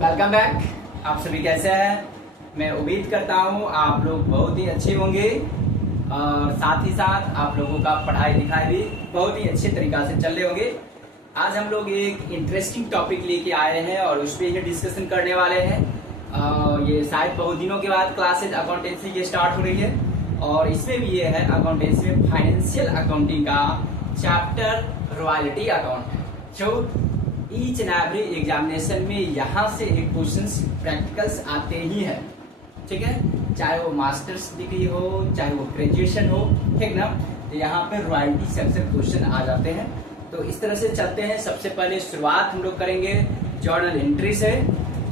Welcome back. आप सभी कैसे हैं? मैं उम्मीद करता हूँ आप लोग बहुत ही अच्छे होंगे और साथ ही साथ आप लोगों का पढ़ाई लिखाई भी बहुत ही अच्छे तरीका से चल रहे होंगे। आज हम लोग एक इंटरेस्टिंग टॉपिक लेके आए हैं और उस पर ही डिस्कशन करने वाले हैं। ये शायद बहुत दिनों के बाद क्लासेज अकाउंटेंसी की स्टार्ट हो रही है और इसमें भी ये है अकाउंटेंसी में फाइनेंशियल अकाउंटिंग का चैप्टर रॉयल्टी अकाउंट है। जो ईच एंड एवरी एग्जामिनेशन में यहाँ से एक क्वेश्चंस प्रैक्टिकल्स आते ही है, ठीक है, चाहे वो मास्टर्स डिग्री हो चाहे वो ग्रेजुएशन हो, ठीक ना। तो यहाँ पे रॉयल्टी से अक्सर क्वेश्चन आ जाते हैं। तो इस तरह से चलते हैं। सबसे पहले शुरुआत हम लोग करेंगे जर्नल एंट्री से।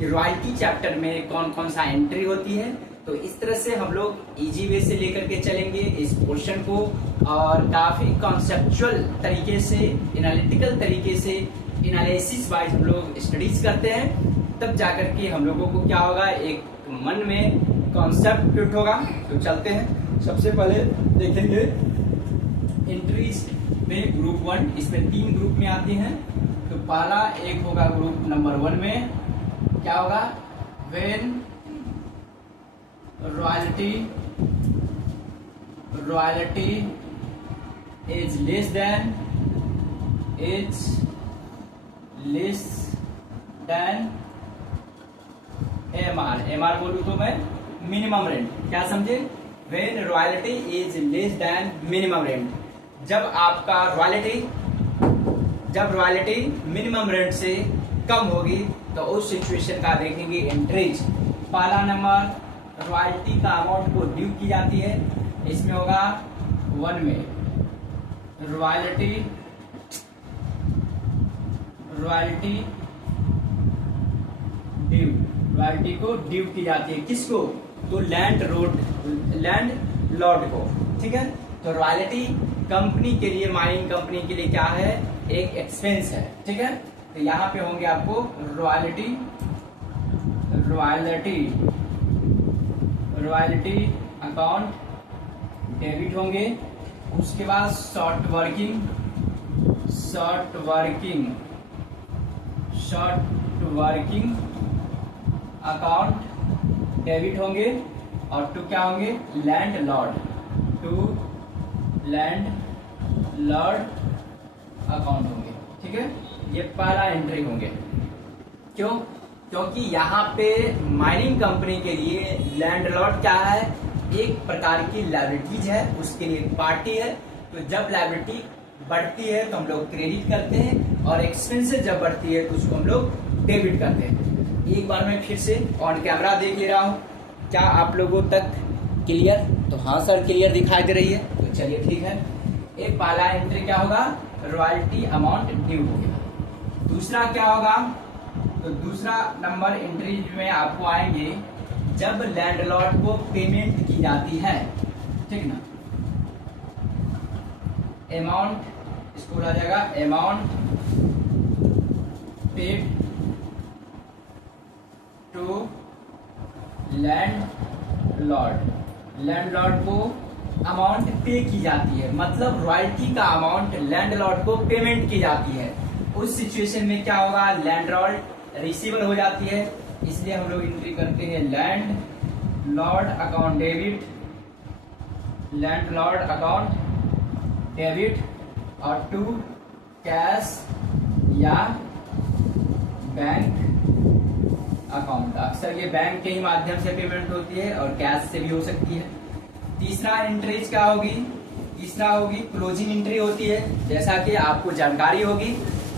रॉयल्टी चैप्टर में कौन कौन सा एंट्री होती है, तो इस तरह से हम लोग इजी वे से लेकर के चलेंगे इस पोर्शन को और काफी कॉन्सेप्चुअल तरीके से, एनालिटिकल तरीके से, एनालिसिस वाइज हम लोग स्टडीज करते हैं। तब जाकर के हम लोगों को क्या होगा, एक मन में कॉन्सेप्ट फिट होगा। तो चलते हैं। सबसे पहले देखेंगे एंट्रीज में ग्रुप 1, इसमें 3 ग्रुप में आती हैं। तो पहला एक होगा ग्रुप नंबर 1 में क्या होगा, when royalty is less than MR बोलूं तो मैं मिनिमम रेंट, क्या समझे, when royalty is less than minimum rent. जब आपका रॉयल्टी मिनिमम रेंट से कम होगी तो उस सिचुएशन का देखेंगे एंट्रीज। पहला नंबर रॉयल्टी का अमाउंट को ड्यू की जाती है, इसमें होगा 1 में रॉयल्टी को ड्यू की जाती है। किसको? तो लैंड लॉर्ड को, ठीक है। तो रॉयल्टी कंपनी के लिए, माइनिंग कंपनी के लिए क्या है, एक एक्सपेंस है, ठीक है। तो यहाँ पे होंगे आपको रॉयल्टी अकाउंट डेबिट होंगे। उसके बाद शॉर्ट वर्किंग अकाउंट डेबिट होंगे और टू क्या होंगे, लैंड लॉर्ड अकाउंट होंगे, ठीक है। ये पहला एंट्री होंगे। क्यों? क्योंकि यहाँ पे माइनिंग कंपनी के लिए लैंडलॉर्ड क्या है, एक प्रकार की लायबिलिटीज है, उसके लिए एक पार्टी है। तो जब लायबिलिटी बढ़ती है तो हम लोग क्रेडिट करते हैं और एक्सपेंसेस जब बढ़ती है तो उसको हम लोग डेबिट करते हैं। एक बार मैं फिर से ऑन कैमरा देख ले रहा हूँ, क्या आप लोगों तक क्लियर? तो हाँ सर, क्लियर दिखाई दे रही है, तो चलिए ठीक है। एक पहला एंट्री क्या होगा, रॉयल्टी अमाउंट ड्यू होगा। दूसरा क्या होगा, तो दूसरा नंबर एंट्री में आपको आएंगे जब लैंडलॉर्ड को पेमेंट की जाती है, ठीक ना। अमाउंट, इसको बोला जाएगा अमाउंट पेड टू लैंडलॉर्ड को अमाउंट पे की जाती है, मतलब रॉयल्टी का अमाउंट लैंडलॉर्ड को पेमेंट की जाती है। उस सिचुएशन में क्या होगा, लैंडलॉर्ड रिसीवर हो जाती है, इसलिए हम लोग एंट्री करते हैं लैंडलॉर्ड अकाउंट डेबिट और टू कैश या बैंक अकाउंट। अक्सर ये बैंक के ही माध्यम से पेमेंट होती है और कैश से भी हो सकती है। तीसरा एंट्रीज क्या होगी, तीसरा होगी क्लोजिंग एंट्री होती है। जैसा कि आपको जानकारी होगी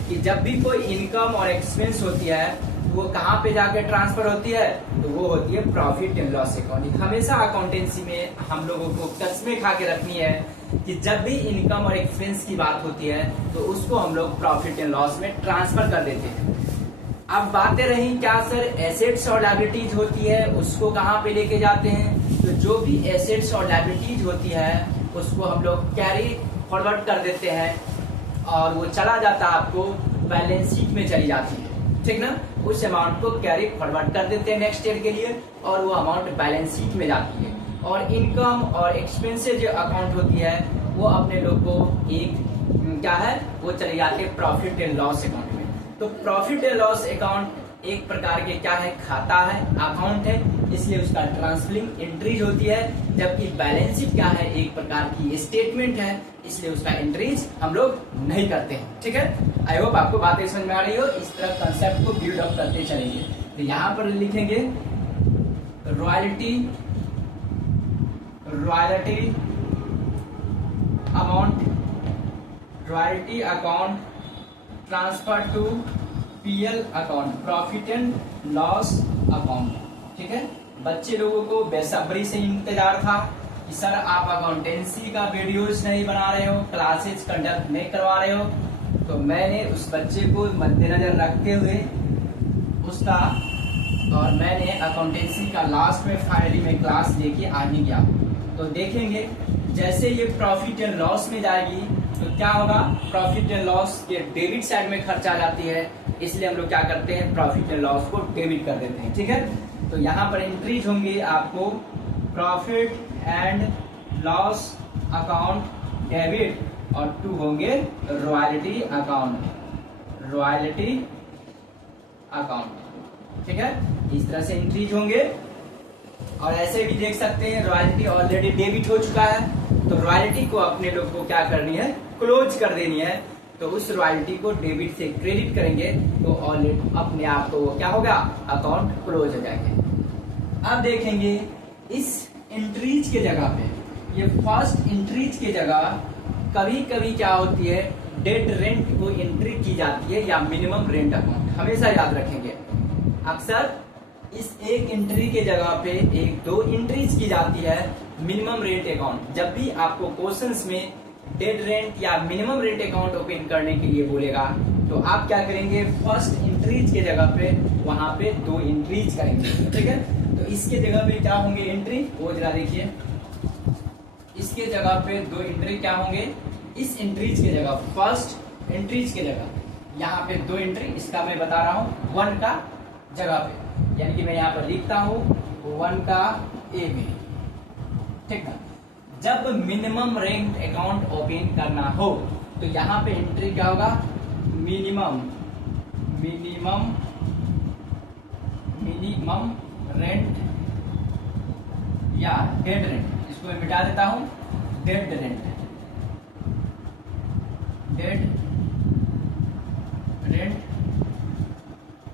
कि जब भी कोई इनकम और एक्सपेंस होती है तो वो कहाँ पे जाके ट्रांसफर होती है, तो वो होती है प्रॉफिट एंड लॉस अकाउंटिंग। हमेशा अकाउंटेंसी में हम लोगों को कसमें खा के रखनी है कि जब भी इनकम और एक्सपेंस की बात होती है तो उसको हम लोग प्रॉफिट एंड लॉस में ट्रांसफर कर देते हैं। अब बातें रही क्या सर, एसेट्स और लायबिलिटीज होती है उसको कहाँ पे लेके जाते हैं, तो जो भी एसेट्स और लायबिलिटीज होती है उसको हम लोग कैरी फॉरवर्ड कर देते हैं और वो चला जाता है, आपको बैलेंस शीट में चली जाती है, ठीक ना। उस अमाउंट को कैरी फॉरवर्ड कर देते हैं नेक्स्ट ईयर के लिए और वो अमाउंट बैलेंस शीट में जाती है। और इनकम और एक्सपेंसेस जो अकाउंट होती है वो अपने लोग को एक क्या है, वो चले जाते हैं प्रॉफिट एंड लॉस अकाउंट में। तो प्रॉफिट एंड लॉस अकाउंट एक प्रकार के क्या है, खाता है, अकाउंट है, इसलिए उसका ट्रांसफरिंग एंट्रीज होती है। जबकि बैलेंस शीट क्या है, एक प्रकार की स्टेटमेंट है, इसलिए उसका एंट्रीज हम लोग नहीं करते हैं। ठीक है, आई होप आपको बातें समझ में आ रही हो। इस तरह कंसेप्ट को बिल्ड अप करते चलेंगे। तो यहाँ पर लिखेंगे royalty amount, royalty account transfer to PL account, profit and loss account. ठीक है, बच्चे लोगों को बेसब्री से इंतजार था कि सर आप अकाउंटेंसी का वीडियोस नहीं बना रहे हो, क्लासेस कंडक्ट नहीं करवा रहे हो। तो मैंने उस बच्चे को मद्देनजर रखते हुए उसका और मैंने अकाउंटेंसी का लास्ट में फाइनली में क्लास लेके आने गया। तो देखेंगे जैसे ये प्रॉफिट एंड लॉस में जाएगी तो क्या होगा, प्रॉफिट एंड लॉस के डेबिट साइड में खर्च आ जाती है, इसलिए हम लोग क्या करते हैं, प्रॉफिट एंड लॉस को डेबिट कर देते हैं। ठीक है, तो यहाँ पर एंट्रीज होंगी आपको profit and loss account debit और 2 होंगे रॉयल्टी अकाउंट। ठीक है, इस तरह से एंट्रीज होंगे। और ऐसे भी देख सकते हैं रॉयल्टी ऑलरेडी डेबिट हो चुका है, तो रॉयल्टी को अपने लोग को क्या करनी है, क्लोज कर देनी है। तो उस रॉयल्टी को डेबिट से क्रेडिट करेंगे तो ऑलरेडी अपने आप को क्या होगा, अकाउंट क्लोज हो जाएंगे। अब देखेंगे इस एंट्रीज के जगह पे, ये फर्स्ट एंट्रीज के जगह कभी कभी क्या होती है, डेड रेंट को एंट्री की जाती है या मिनिमम रेंट अकाउंट, हमेशा याद रखेंगे। अक्सर इस एक एंट्री के जगह पे 1-2 एंट्रीज की जाती है मिनिमम रेंट अकाउंट। जब भी आपको क्वेश्चंस में डेड रेंट या मिनिमम रेंट अकाउंट ओपन करने के लिए बोलेगा तो आप क्या करेंगे, फर्स्ट एंट्रीज के जगह पे वहां पे 2 एंट्रीज करेंगे। ठीक है, तो इसके जगह पे क्या होंगे एंट्री, वो जरा देखिए, इसके जगह पे 2 एंट्री क्या होंगे, इस एंट्रीज के जगह फर्स्ट एंट्रीज के जगह यहाँ पे 2 एंट्री, इसका मैं बता रहा हूँ 1 का जगह पे, यानी कि मैं यहाँ पर लिखता हूँ 1 का ए में। ठीक है, जब मिनिमम रेंट अकाउंट ओपन करना हो तो यहाँ पे एंट्री क्या होगा, मिनिमम रेंट या डेड रेंट, इसको मैं मिटा देता हूँ, डेड रेंट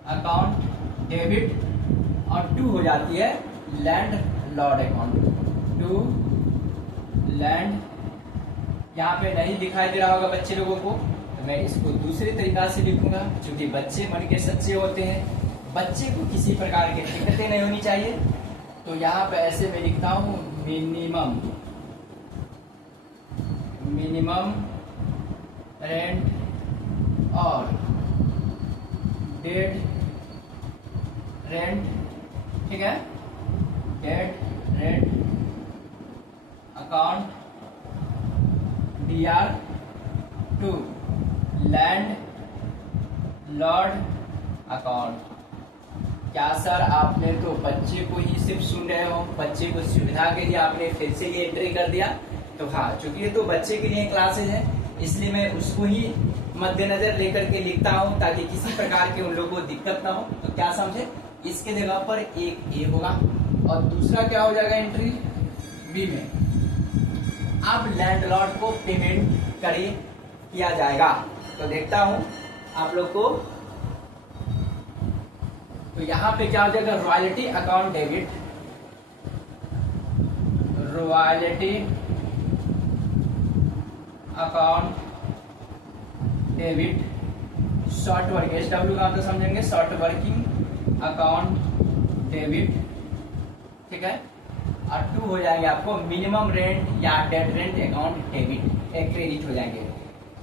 अकाउंट डेबिट और 2 हो जाती है लैंड लॉर्ड अकाउंट, 2 लैंड। यहाँ पे नहीं दिखाई दे रहा होगा बच्चे लोगों को, तो मैं इसको दूसरे तरीका से लिखूंगा, क्योंकि बच्चे मन के सच्चे होते हैं, बच्चे को किसी प्रकार की दिक्कतें नहीं होनी चाहिए। तो यहाँ पे ऐसे मैं लिखता हूँ मिनिमम रेंट और डेड रेंट। ठीक है, dead rent account DR2 land Lord account. क्या सर आपने तो बच्चे को ही सिर्फ सुन रहे हो, बच्चे को सुविधा के लिए आपने फिर से ये एंट्री कर दिया? तो हाँ, चूंकि ये तो बच्चे के लिए क्लासेज है, इसलिए मैं उसको ही मद्देनजर लेकर के लिखता हूँ ताकि किसी प्रकार के उन लोगों को दिक्कत ना हो। तो क्या समझे, इसके जगह पर एक ए होगा और दूसरा क्या हो जाएगा एंट्री बी में। अब लैंडलॉर्ड को पेमेंट किया जाएगा। तो देखता हूं आप लोग को, तो यहां पे क्या हो जाएगा, royalty account debit, royalty account debit, short work SW का तो समझेंगे, शॉर्ट वर्किंग अकाउंट डेबिट। ठीक है, और 2 हो जाएंगे आपको मिनिमम रेंट या dead rent account debit, credit हो जाएंगे।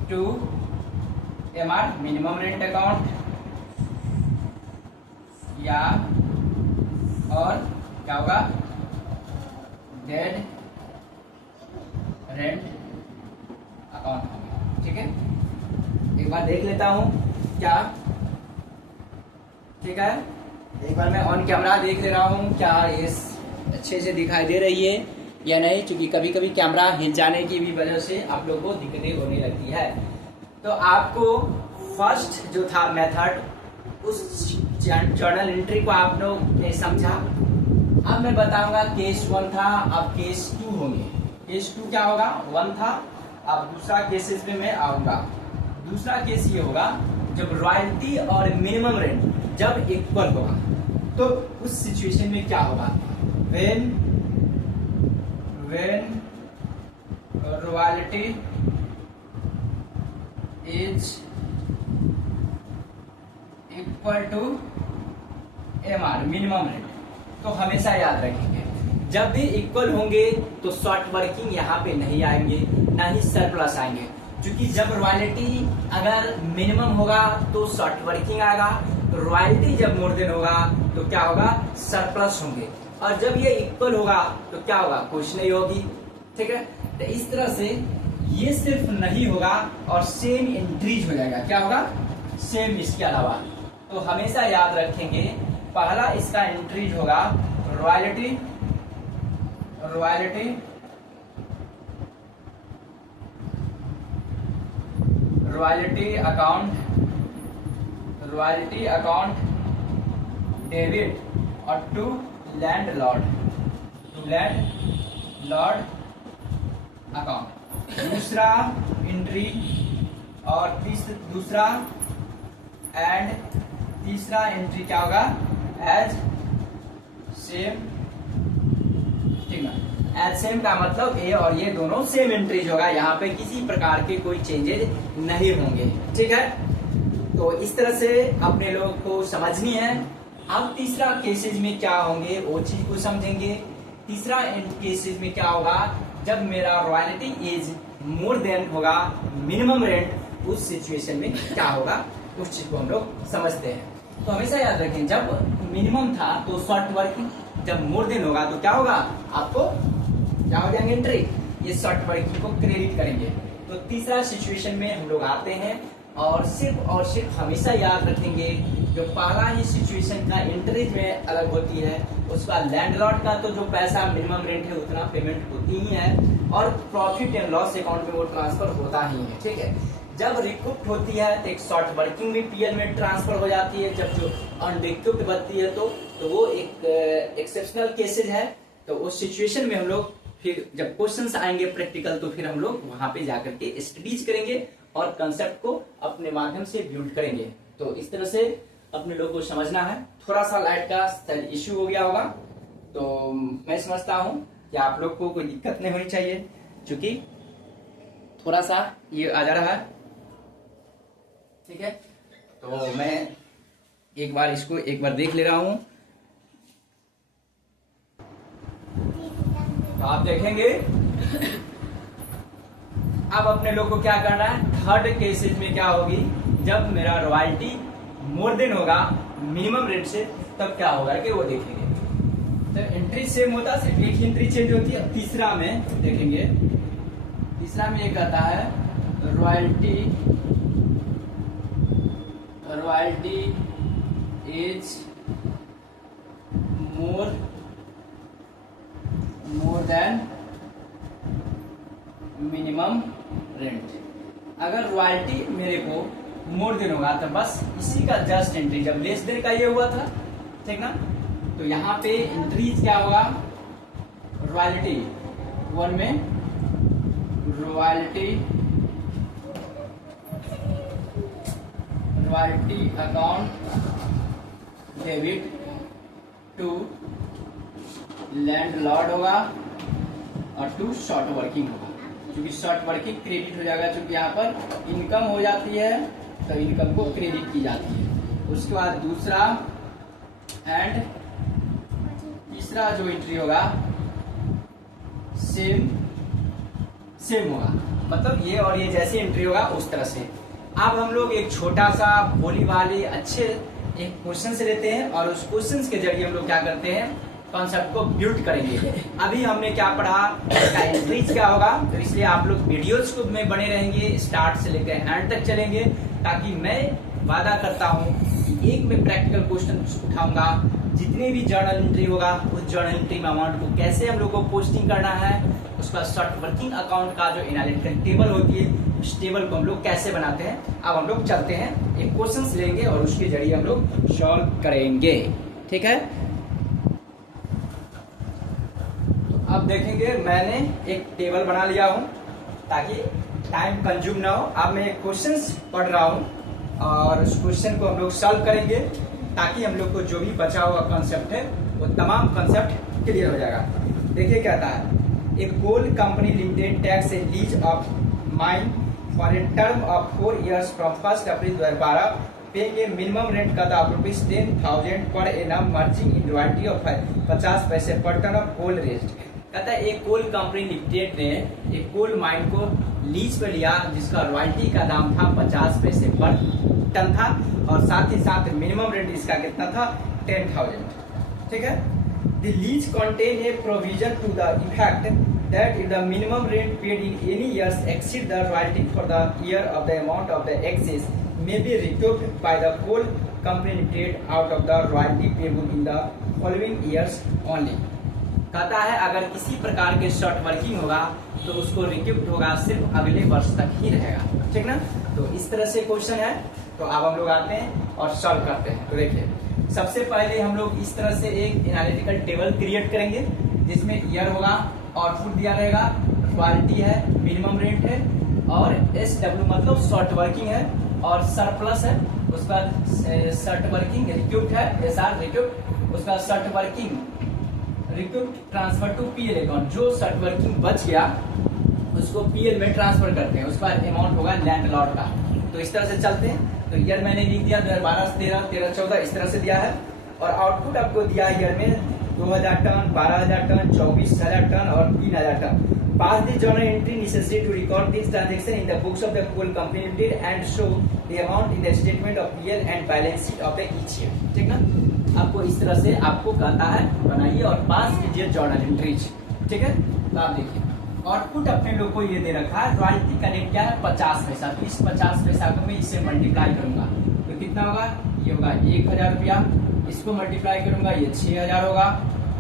2 MR मिनिमम रेंट अकाउंट या और क्या होगा, डेड रेंट अकाउंट होगा। ठीक है, एक बार देख लेता हूं क्या, ठीक है, एक बार मैं ऑन कैमरा देख ले रहा हूं क्या ये अच्छे से दिखाई दे रही है या नहीं, क्योंकि कभी कभी कैमरा हिल जाने की भी वजह से आप लोगों को दिक्कतें होने लगती है। तो आपको फर्स्ट जो था मेथड, उस जर्नल एंट्री को आप लोग ने समझा। अब मैं बताऊंगा केस 1 था, अब केस 2 होंगे। केस 2 क्या होगा, 1 था, अब दूसरा केसेस में मैं आऊंगा। दूसरा केस ये होगा जब रॉयल्टी और मिनिमम रेंट जब इक्वल होगा, तो उस सिचुएशन में क्या होगा, when royalty is equal to MR minimum rent. तो हमेशा याद रखेंगे जब भी इक्वल होंगे तो शॉर्ट वर्किंग यहाँ पे नहीं आएंगे, ना ही सरप्लस आएंगे, क्योंकि जब रॉयल्टी अगर मिनिमम होगा तो शॉर्ट वर्किंग आएगा, रॉयल्टी जब मोर देन होगा तो क्या होगा, सरप्लस होंगे, और जब ये इक्वल होगा तो क्या होगा, कुछ नहीं होगी। ठीक है, तो इस तरह से ये सिर्फ नहीं होगा और सेम इंक्रीज हो जाएगा। क्या होगा, सेम इसके अलावा। तो हमेशा याद रखेंगे पहला इसका इंक्रीज होगा रॉयल्टी अकाउंट डेबिट और टू लैंडलॉर्ड अकाउंट। दूसरा एंट्री और तीसरा एंट्री क्या होगा, एज सेम। ठीक है, एज सेम का मतलब ए और ये दोनों सेम एंट्रीज होगा, यहाँ पे किसी प्रकार के कोई चेंजेस नहीं होंगे। ठीक है, तो इस तरह से अपने लोगों को समझनी है। अब तीसरा केसेस में क्या होंगे वो चीज को समझेंगे। तीसरा केसेस में क्या होगा, जब मेरा रॉयल्टी इज मोर देन होगा मिनिमम रेंट, उस सिचुएशन में क्या होगा उस चीज को हम लोग समझते हैं। तो हमेशा याद रखें जब मिनिमम था तो शॉर्ट वर्किंग, जब मोर देन होगा तो क्या होगा, आपको क्या हो जाएंगे एंट्री, ये शॉर्ट वर्किंग को क्रेडिट करेंगे। तो तीसरा सिचुएशन में हम लोग आते हैं और सिर्फ हमेशा याद रखेंगे जो पहला ही सिचुएशन का इंटरेस्ट में अलग होती है, उसका लैंडलॉर्ड का तो जो पैसा मिनिमम रेंट है उतना पेमेंट होती ही है, और प्रॉफिट एंड लॉस अकाउंट में वो ट्रांसफर होता ही है। ठीक है, जब रिकूप्ड होती है तो एक शॉर्ट वर्किंग भी PL में ट्रांसफर हो जाती है, जब जो अनरिकूप्ड बनती है तो वो एक एक्सेप्शनल केसेज है। तो उस सिचुएशन में हम लोग फिर जब क्वेश्चंस आएंगे प्रैक्टिकल तो फिर हम लोग वहां पे जाकर के स्टडीज करेंगे और कंसेप्ट को अपने माध्यम से बिल्ड करेंगे। तो इस तरह से अपने लोग को समझना है। थोड़ा सा लाइट का इश्यू हो गया होगा, तो मैं समझता हूँ कि आप लोग को कोई दिक्कत नहीं होनी चाहिए, क्योंकि थोड़ा सा ये आ जा रहा है। ठीक है, तो मैं एक बार देख ले रहा हूं। तो आप देखेंगे अब अपने लोग को क्या करना है, थर्ड केसेस में क्या होगी, जब मेरा रॉयल्टी मोर देन होगा मिनिमम रेट से, तब क्या होगा कि वो देखेंगे। तो एंट्री सेम होता, सिर्फ एक ही एंट्री चेंज होती है। तीसरा में देखेंगे, तीसरा में ये कहता है royalty is more than minimum rent. अगर रॉयल्टी मेरे को मोर देन होगा तो बस इसी का जस्ट एंट्री, जब लेस देन का ये हुआ था, ठीक ना, तो यहाँ पे एंट्रीज क्या होगा, रॉयल्टी 1 में royalty account debit to landlord होगा और टू शॉर्ट वर्किंग होगा, क्योंकि शॉर्ट वर्किंग क्रेडिट हो जाएगा, क्योंकि यहाँ पर इनकम हो जाती है तो इनकम को क्रेडिट की जाती है। उसके बाद दूसरा एंड तीसरा जो एंट्री होगा सेम होगा, मतलब ये और ये जैसी एंट्री होगा उस तरह से। अब हम लोग एक छोटा सा भोली वाले अच्छे एक क्वेश्चन से लेते हैं और उस क्वेश्चन के जरिए हम लोग क्या करते हैं, कॉन्सेप्ट को बिल्ड करेंगे। अभी हमने क्या पढ़ा, एंट्रीज क्या होगा, तो इसलिए आप लोग वीडियोस को में बने रहेंगे, स्टार्ट से लेकर एंड तक चलेंगे, ताकि मैं वादा करता हूँ एक में प्रैक्टिकल क्वेश्चन उठाऊंगा। जितने भी जर्नल एंट्री होगा उस जर्नल एंट्री में अमाउंट को कैसे हम लोग को पोस्टिंग करना है, उसका शॉर्ट वर्किंग अकाउंट का जो एनालिटिकल टेबल होती है उस टेबल को हम लोग कैसे बनाते हैं, अब हम लोग चलते हैं, एक क्वेश्चंस लेंगे और उसके जरिए हम लोग सॉल्व करेंगे। ठीक है, तो अब देखेंगे मैंने एक टेबल बना लिया हूं ताकि टाइम कंज्यूम ना हो। अब मैं क्वेश्चंस पढ़ रहा हूं और उस क्वेश्चन को हम लोग सॉल्व करेंगे ताकि हम लोग को जो भी बचा हुआ कॉन्सेप्ट है वो तमाम कॉन्सेप्ट क्लियर हो जाएगा। देखिए क्या था, एक coal company limited takes a lease of mine for a term of 4 years from 1 April 2012 paying a minimum rent का था ₹10,000 per annum margin in royalty of 50 paise पर टन ऑफ कोल रेस्ट। कहता है एक कोल कंपनी लिमिटेड ने एक coal mine को lease पर लिया जिसका रॉयल्टी का दाम था 50 पैसे पर टन था और साथ ही साथ मिनिमम रेंट इसका कितना था 10,000। ठीक है, the lease contain a provision to the effect that if the minimum rent paid in any years exceed the royalty for the year of the amount of the excess may be recouped by the coal company limited out of the royalty payable in the following years only। कहता है अगर किसी प्रकार के short working होगा तो उसको रिक्यूप्ड होगा सिर्फ अगले वर्ष तक ही रहेगा। ठीक ना, तो इस तरह से क्वेश्चन है। तो अब हम लोग आते हैं और सॉल्व करते हैं। तो देखिए सबसे पहले हम लोग इस तरह से एक एनालिटिकल टेबल क्रिएट करेंगे जिसमें ईयर होगा, आउटपुट दिया रहेगा, रॉयल्टी है, मिनिमम रेंट है और SW मतलब शॉर्ट वर्किंग है और सरप्लस है, उसका शॉर्ट वर्किंग रिक्यूप्ड है, SR रिक्यूप्ड, उसका short working recouped transfer to PL account, जो शॉर्ट वर्किंग बच गया उसको PL में ट्रांसफर करते हैं, उसका अमाउंट होगा लैंडलॉर्ड का। तो इस तरह से चलते हैं। तो ईयर मैंने लिख दिया 2012 से 13, 13 14 इस तरह से दिया है और आउटपुट आपको दिया है ईयर में 2000 टन, 12,000 टन, 24,000 टन और 3,000 ton. Pass the journal entry necessary to record this transaction in the books of the coal company limited and show the amount in the statement of PL and balance sheet of the each year। ठीक ना, आपको इस तरह से आपको कहता है बनाइए और पास कीजिए जर्नल एंट्रीज। ठीक है, तो आप देखिए आउटपुट अपने लोग को ये दे रखा है, रॉयल्टी का रेट क्या है 50 पैसा। तो इस 50 पैसा को मैं इससे मल्टीप्लाई करूंगा तो कितना होगा, ये होगा 1,000 रुपया, इसको मल्टीप्लाई करूंगा ये 6,000 होगा।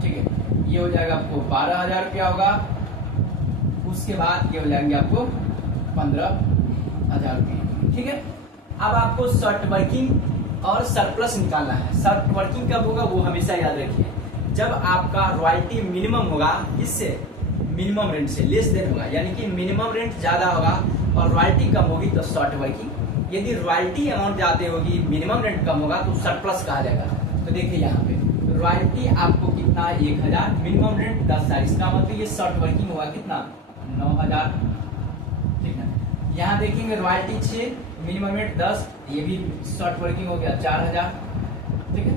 ठीक है, ये हो जाएगा आपको 12,000 रुपया होगा, उसके बाद ये हो जाएंगे आपको 15,000 रुपये। ठीक है, अब आपको शॉर्ट वर्किंग और सरप्लस निकालना है। शॉर्ट वर्किंग कब होगा वो हमेशा याद रखिए, जब आपका रॉयल्टी मिनिमम होगा, इससे मिनिमम रेंट से लेस देन होगा, यानी कि मिनिमम रेंट ज्यादा होगा और रॉयल्टी कम होगी तो शॉर्ट वर्किंग। यदि रॉयल्टी अमाउंट ज्यादा होगी, मिनिमम रेंट कम होगा तो सरप्लस कहा जाएगा। तो देखिए यहाँ पे रॉयल्टी आपको कितना 1,000, मिनिमम रेंट 10,000, इसका मतलब ये शॉर्ट वर्किंग होगा कितना 9,000। ठीक है, यहाँ देखेंगे रॉयल्टी 6, मिनिमम रेट 10, ये भी शॉर्ट वर्किंग हो गया 4,000। ठीक है,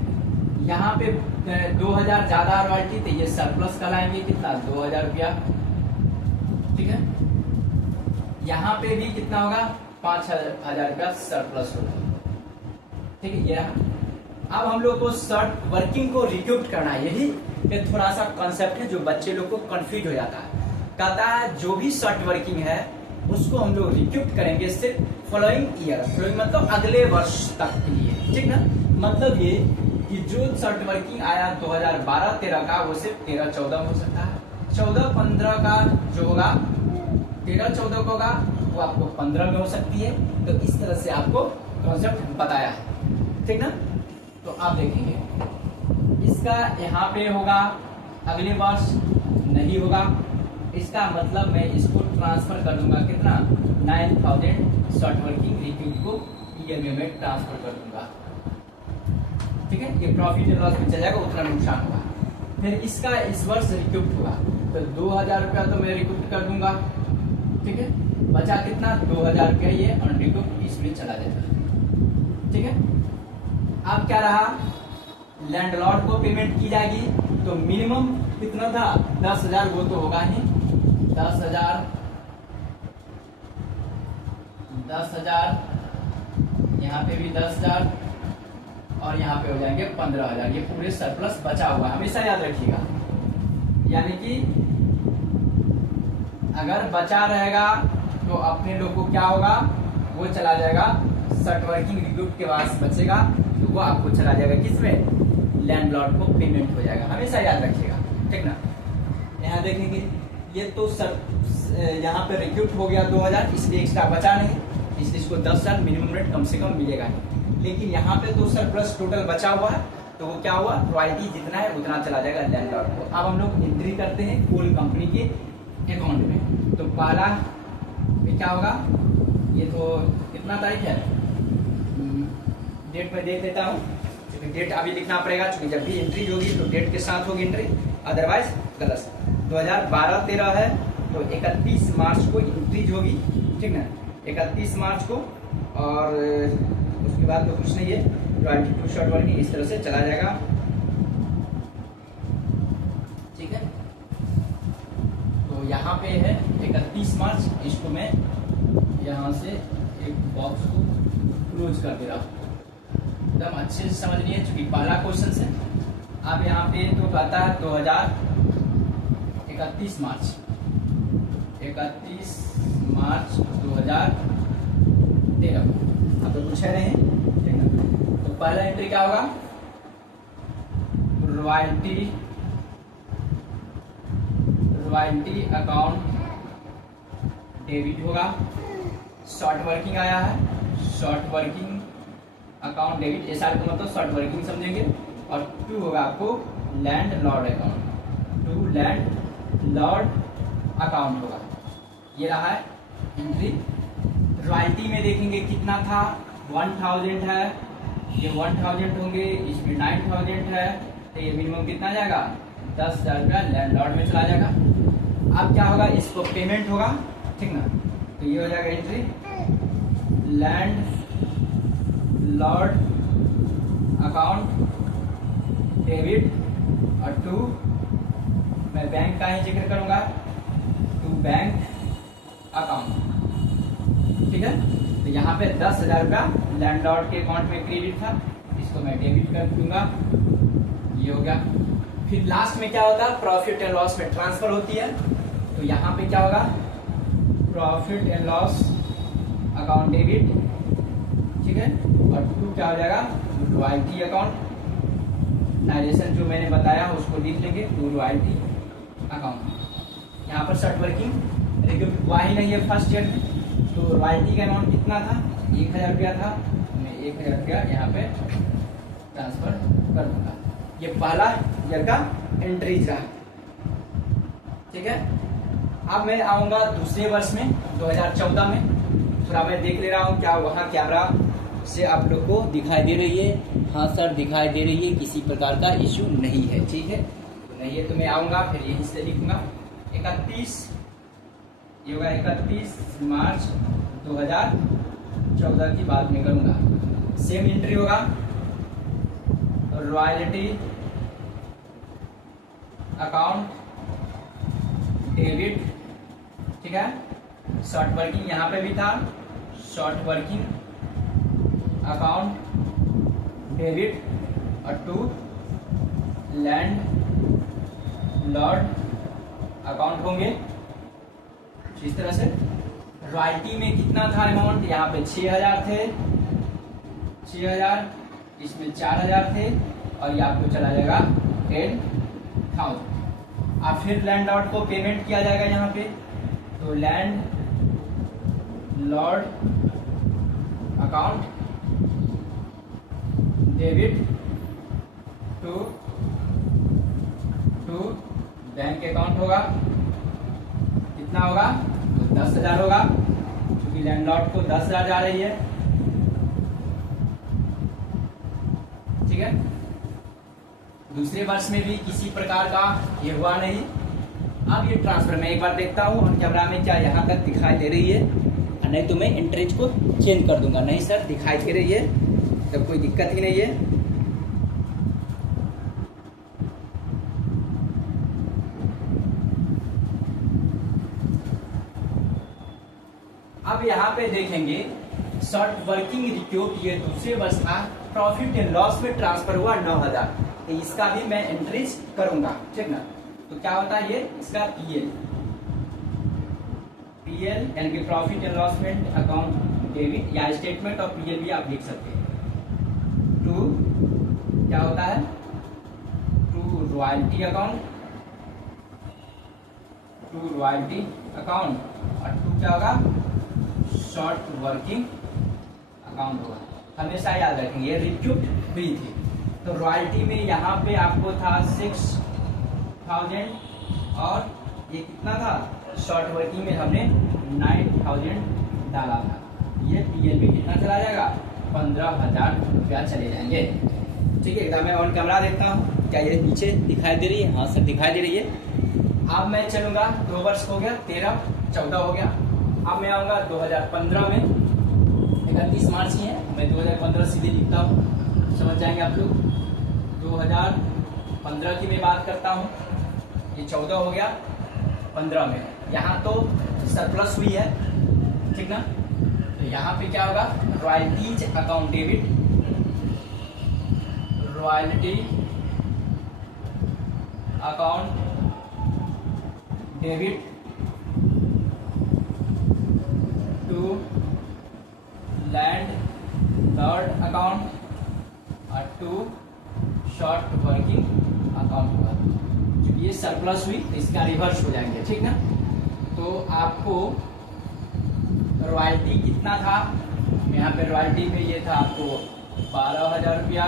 यहाँ पे 2,000 ज्यादा रॉयल्टी तो ये सरप्लस कहलाएंगे कितना 2,000 रुपया। ठीक है, यहाँ पे भी कितना होगा 5,000 रुपया सरप्लस होगा। ठीक है, ये अब हम लोग को शॉर्ट वर्किंग को रिक्यूप्ट करना है। यही थोड़ा सा कॉन्सेप्ट है जो बच्चे लोग को कंफ्यूज हो जाता है। कहता है जो भी शॉर्ट वर्किंग है उसको हम लोग रिक्यूप्ट करेंगे सिर्फ फॉलोइंग ईयर, फॉलोइंग मतलब अगले वर्ष तक के लिए। ठीक ना, मतलब ये कि जो शॉर्ट वर्किंग आया 2012-13 का वो सिर्फ 13-14 में हो सकता है, 14-15 का जो होगा 13-14 को होगा वो आपको 15 में हो सकती है। तो इस तरह से आपको कॉन्सेप्ट बताया है। ठीक ना, तो आप देखेंगे इसका यहाँ पे होगा अगले वर्ष नहीं होगा, इसका मतलब मैं इसको ट्रांसफर कर दूंगा कितना 9,000 शॉर्ट वर्किंग रिक्यूट को ईएमए में ट्रांसफर कर दूंगा। ठीक है, ये प्रॉफिट एंड लॉस में चल जाएगा, उतना नुकसान होगा। फिर इसका इस वर्ष रिक्यूट होगा तो 2,000 रुपया तो मैं रिक्यूट कर दूंगा। ठीक है, बचा कितना 2,000 रुपया ये अनरिक्यूट इसमें चला जाएगा। ठीक है, अब क्या रहा, लैंडलॉर्ड को पेमेंट की जाएगी तो मिनिमम कितना था 10,000, वो तो होगा ही 10,000, 10,000, यहाँ पे भी 10,000 और यहाँ पे हो जाएंगे 15,000। ये पूरे सरप्लस बचा हुआ हमेशा याद रखिएगा, यानी कि अगर बचा रहेगा तो अपने लोग को क्या होगा वो चला जाएगा शॉर्ट वर्किंग रिक्यूट के बाद बचेगा तो वो आपको चला जाएगा किसमें, लैंडलॉर्ड को पेमेंट हो जाएगा, हमेशा याद रखिएगा, ठीक ना। यहाँ देखेंगे ये तो सर यहाँ पे रिक्रूट हो गया 2000, इसलिए एक्स्ट्रा बचा नहीं, इसलिए इसको 10 साल मिनिमम रेट कम से कम मिलेगा। लेकिन यहाँ पे तो सरप्लस टोटल बचा हुआ है, तो वो क्या हुआ, रॉयल्टी जितना है उतना चला जाएगा लैंडलॉर्ड को। अब हम लोग एंट्री करते हैं कोल कंपनी के अकाउंट में। तो पहला में क्या होगा, ये तो कितना तारीख है, डेट में देख लेता हूँ, क्योंकि डेट अभी लिखना पड़ेगा, क्योंकि जब भी एंट्री होगी तो डेट के साथ होगी एंट्री, अदरवाइज गलत। 2012-13 है तो 31 मार्च को एंट्रीज होगी, ठीक ना, 31 मार्च को। और उसके बाद तो कुछ नहीं है, रॉयल्टी टू शॉर्ट वर्किंग इस तरह से चला जाएगा, ठीक है। तो यहाँ पे है 31 मार्च, इसको मैं यहाँ से एक बॉक्स को क्लोज कर दे रहा हूँ, एकदम अच्छे से समझिए, चूंकि पहला क्वेश्चन से। अब यहाँ पे तो कहता है 31 मार्च 2013, अब तो पूछ रहे हैं, ठीक है। तो पहला एंट्री क्या होगा, रॉयल्टी अकाउंट डेबिट होगा, शॉर्ट वर्किंग आया है, short working account debit, SR का मतलब शॉर्ट वर्किंग समझेंगे। और 2 होगा आपको land Lord account, 2 land Lord account होगा। ये रहा है एंट्री। रॉयल्टी में देखेंगे कितना था, 1000 है, ये 1000 होंगे, इसमें 9000 है, तो ये मिनिमम कितना जाएगा, 10,000 रुपया लैंडलॉर्ड में चला जाएगा। अब क्या होगा, इसको पेमेंट होगा, ठीक ना। तो ये हो जाएगा entry land Lord account debit, और 2 मैं बैंक का ही जिक्र करूंगा, 2 बैंक अकाउंट, ठीक है। तो यहाँ पे 10,000 रुपया लैंडलॉर्ड के अकाउंट में क्रेडिट था, इसको मैं डेबिट कर दूंगा, ये हो गया। फिर लास्ट में क्या होता है, प्रॉफिट एंड लॉस में ट्रांसफर होती है। तो यहाँ पे क्या होगा, profit and loss account debit, ठीक है। और 2 क्या हो जाएगा, रॉयल्टी अकाउंट, नाइजेशन जो मैंने बताया उसको लिख लेंगे, 2 रॉयल्टी अकाउंट। यहाँ पर शॉर्ट वर्किंग रिक्रूट हुआ ही नहीं है फर्स्ट ईयर में, तो रॉयल्टी का अमाउंट कितना था, 1000 रुपया था, मैं 1000 रुपया यहाँ पे ट्रांसफर कर दूंगा। ये पहला ईयर का एंट्रीज रहा, ठीक है। अब मैं आऊंगा दूसरे वर्ष में 2014 में, थोड़ा मैं देख ले रहा हूँ क्या वहाँ कैमरा से आप लोग को दिखाई दे रही है, हाँ सर दिखाई दे रही है, किसी प्रकार का इश्यू नहीं है, ठीक है। तो नहीं है तो मैं आऊंगा, फिर यहीं से लिखूंगा 31, ये होगा 31 मार्च 2014 की बात में करूंगा। सेम एंट्री होगा, रॉयल्टी अकाउंट डेबिट, ठीक है। शॉर्ट वर्किंग यहाँ पे भी था, शॉर्ट वर्किंग अकाउंट डेबिट, और 2 लैंड लॉर्ड अकाउंट होंगे इस तरह से। रॉयल्टी में कितना था अमाउंट, यहाँ पे 6000 थे, 6000, इसमें 4000 थे, और ये आपको चला जाएगा 10,000। अब फिर लैंड लॉर्ड को पेमेंट किया जाएगा यहाँ पे, तो landlord account debit to bank account होगा, कितना होगा, तो 10,000 होगा, क्योंकि लैंडलॉर्ड को 10,000 जा रही है, ठीक है। दूसरे वर्ष में भी किसी प्रकार का ये हुआ नहीं। अब ये ट्रांसफर मैं एक बार देखता हूँ और कैमरा में क्या यहाँ तक दिखाई दे रही है, नहीं तो मैं इंटरेज को चेंज कर दूंगा। नहीं सर दिखाई दे रही है, तब कोई दिक्कत ही नहीं है। अब यहाँ पे देखेंगे शॉर्ट वर्किंग रिक्रूट, ये दूसरे वर्ष था, प्रॉफिट एंड लॉस में ट्रांसफर हुआ 9,000, तो इसका भी मैं एंट्रीज करूंगा, ठीक ना। तो क्या होता है ये, इसका पीएल यानी कि profit and loss account debit, या स्टेटमेंट ऑफ पीएल भी आप लिख सकते हैं, to royalty account, to royalty account, और टू क्या होगा, शॉर्ट वर्किंग अकाउंट होगा। हमेशा याद रखेंगे ये रिक्यूट हुई थी। तो रॉयल्टी में यहाँ पे आपको था 6000 और ये कितना था, शॉर्ट वर्किंग में हमने 9000 डाला था। ये पीएल में कितना चला जाएगा, 15,000 रुपया चले जाएंगे। ठीक है, मैं ऑन कैमरा देखता हूँ, क्या ये पीछे दिखाई दे रही है? हाँ सर दिखाई दे रही है। अब मैं चलूंगा, 2 वर्ष हो गया, 13 14 हो गया। अब मैं आऊँगा 2015 में, 31 मार्च ही है, मैं 2015 सीधे लिखता हूँ, समझ जाएंगे आप लोग। 2015 की मैं बात करता हूँ, ये 14 हो गया, 15 में यहाँ तो सरप्लस हुई है, ठीक ना। तो यहाँ पे क्या होगा, royalties account debit, royalty account debit to landlord account और टू शॉर्ट वर्किंग अकाउंट होगा। जो ये सरप्लस हुई तो इसका रिवर्स हो जाएंगे, ठीक ना। तो आपको रॉयल्टी कितना था, यहाँ पे रॉयल्टी पे ये था आपको 12,000 रुपया,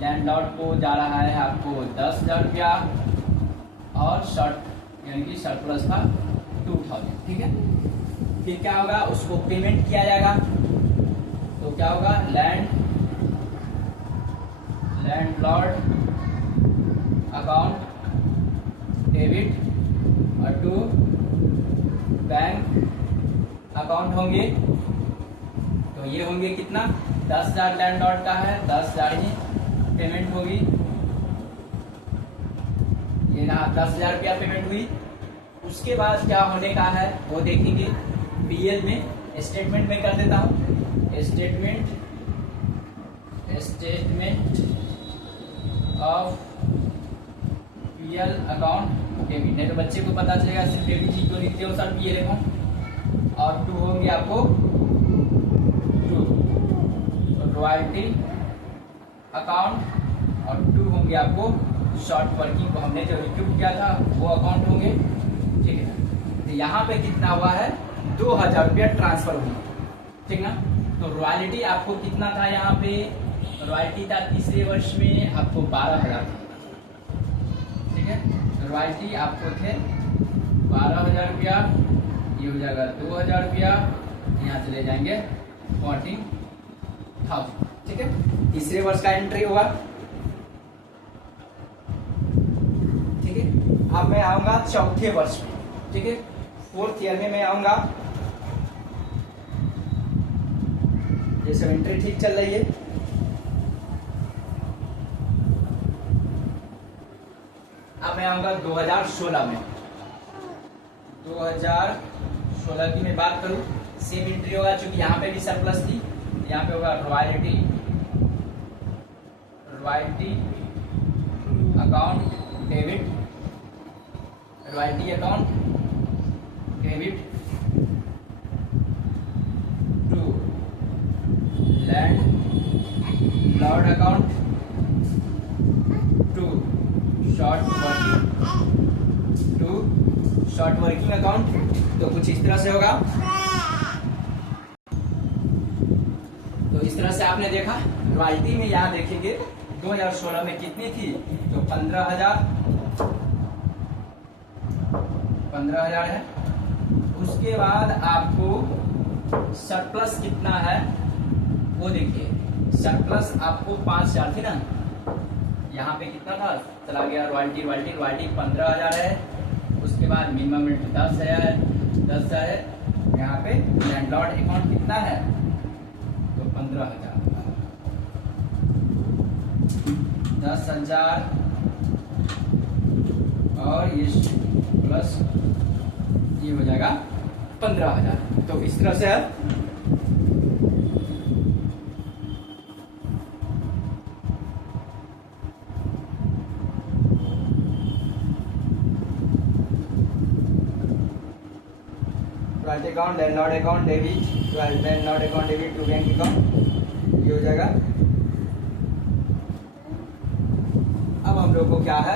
लैंडलॉर्ड को जा रहा है आपको 10,000 रुपया, और शॉर्ट यानी कि सरप्लस था 2,000, ठीक है। फिर क्या होगा, उसको पेमेंट किया जाएगा। तो क्या होगा, लैंडलॉर्ड अकाउंट डेबिट और टू बैंक अकाउंट होंगे। तो ये होंगे कितना, 10,000 लैंडलॉर्ड का है, 10,000 ही पेमेंट होगी। ये ना 10,000 रुपया पेमेंट हुई। उसके बाद क्या होने का है वो देखेंगे पीएल में। स्टेटमेंट में कर देता हूँ, statement of PL account debit. नहीं तो बच्चे को पता चलेगा सिर्फ डेबिट ही क्यों लिखते हो सर पीएल अकाउंट। और टू होंगे आपको रॉयल्टी अकाउंट, और टू होंगे आपको शॉर्ट वर्किंग को हमने जो रिक्रूट किया था वो अकाउंट होंगे, ठीक है ना। तो यहाँ पे कितना हुआ है, 2,000 रुपया ट्रांसफर हुआ, ठीक ना। तो रॉयल्टी आपको कितना था, यहाँ पे रॉयल्टी था तीसरे वर्ष में आपको 12,000, ठीक है। रॉयल्टी आपको थे 12,000 रुपया, ये हो जाएगा 2,000 रुपया, यहाँ चले जाएंगे 14,000, ठीक है। तीसरे वर्ष का एंट्री होगा, ठीक है। अब मैं आऊंगा चौथे वर्ष में, ठीक है, 4th ईयर में मैं आऊंगा। ये सब एंट्री ठीक चल रही है। अब मैं आऊंगा 2016 में। 2016 की मैं बात करूं, सेम एंट्री होगा, क्योंकि यहाँ पे भी सरप्लस थी। यहाँ पे होगा royalty account debit, royalty account debit to landlord account to short working account. तो कुछ इस तरह से होगा। तो इस तरह से आपने देखा रॉयल्टी में, यहाँ देखेंगे 2016 में कितनी थी, तो 15,000 है। उसके बाद आपको सरप्लस कितना है वो देखिए, सरप्लस आपको 5,000 थी ना, यहाँ पे कितना था, चला गया रॉयल्टी 15,000 है। उसके बाद मिनिमम 10,000 है। यहाँ पे लैंडलॉर्ड अकाउंट कितना है, तो 15,000, 10,000 और ये प्लस ये हो जाएगा 15,000। तो इस तरह से है। Royalty account, landlord account debit, landlord account debit to bank account, ये हो जाएगा। अब हम हम लोग को क्या है,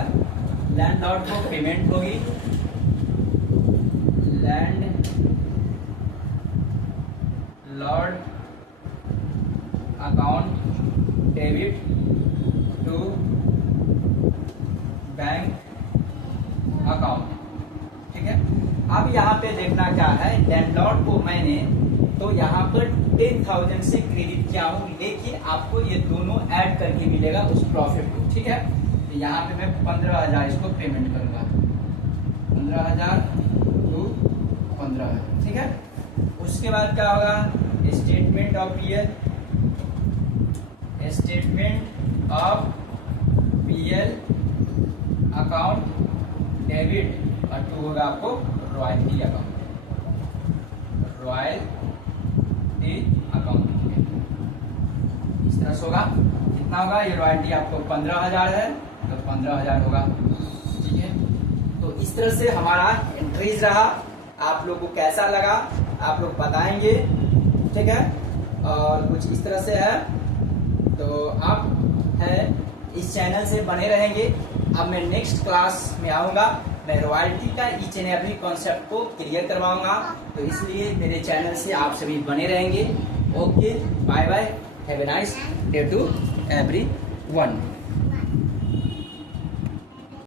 लैंडलॉर्ड को पेमेंट होगी, landlord account debit to bank account. ठीक है, अब यहाँ पे देखना क्या है, लैंडलॉर्ड को मैंने तो यहाँ पर 10,000 से क्रेडिट किया हूँ, लेकिन आपको ये दोनों ऐड करके मिलेगा उस प्रॉफिट को। ठीक है, तो यहाँ पे मैं 15,000 इसको पेमेंट करूंगा, 15,000 टू 15,000। ठीक है, उसके बाद क्या होगा, statement of PL, statement of PL account debit, और टू होगा आपको रॉयल्टी अकाउंट, रॉयल्टी अकाउंट। इस तरह से होगा, कितना होगा, ये रॉयल्टी आपको 15,000 है तो 15,000 होगा। ठीक है, तो इस तरह से हमारा एंट्रीज रहा। आप लोग को कैसा लगा आप लोग बताएंगे। ठीक है, और कुछ इस तरह से है, तो आप है इस चैनल से बने रहेंगे। अब मैं नेक्स्ट क्लास में आऊंगा, मैं रॉयल्टी का ईच एंड एवरी कॉन्सेप्ट को क्लियर करवाऊंगा, तो इसलिए मेरे चैनल से आप सभी बने रहेंगे। Okay, bye bye, have a nice day to everyone.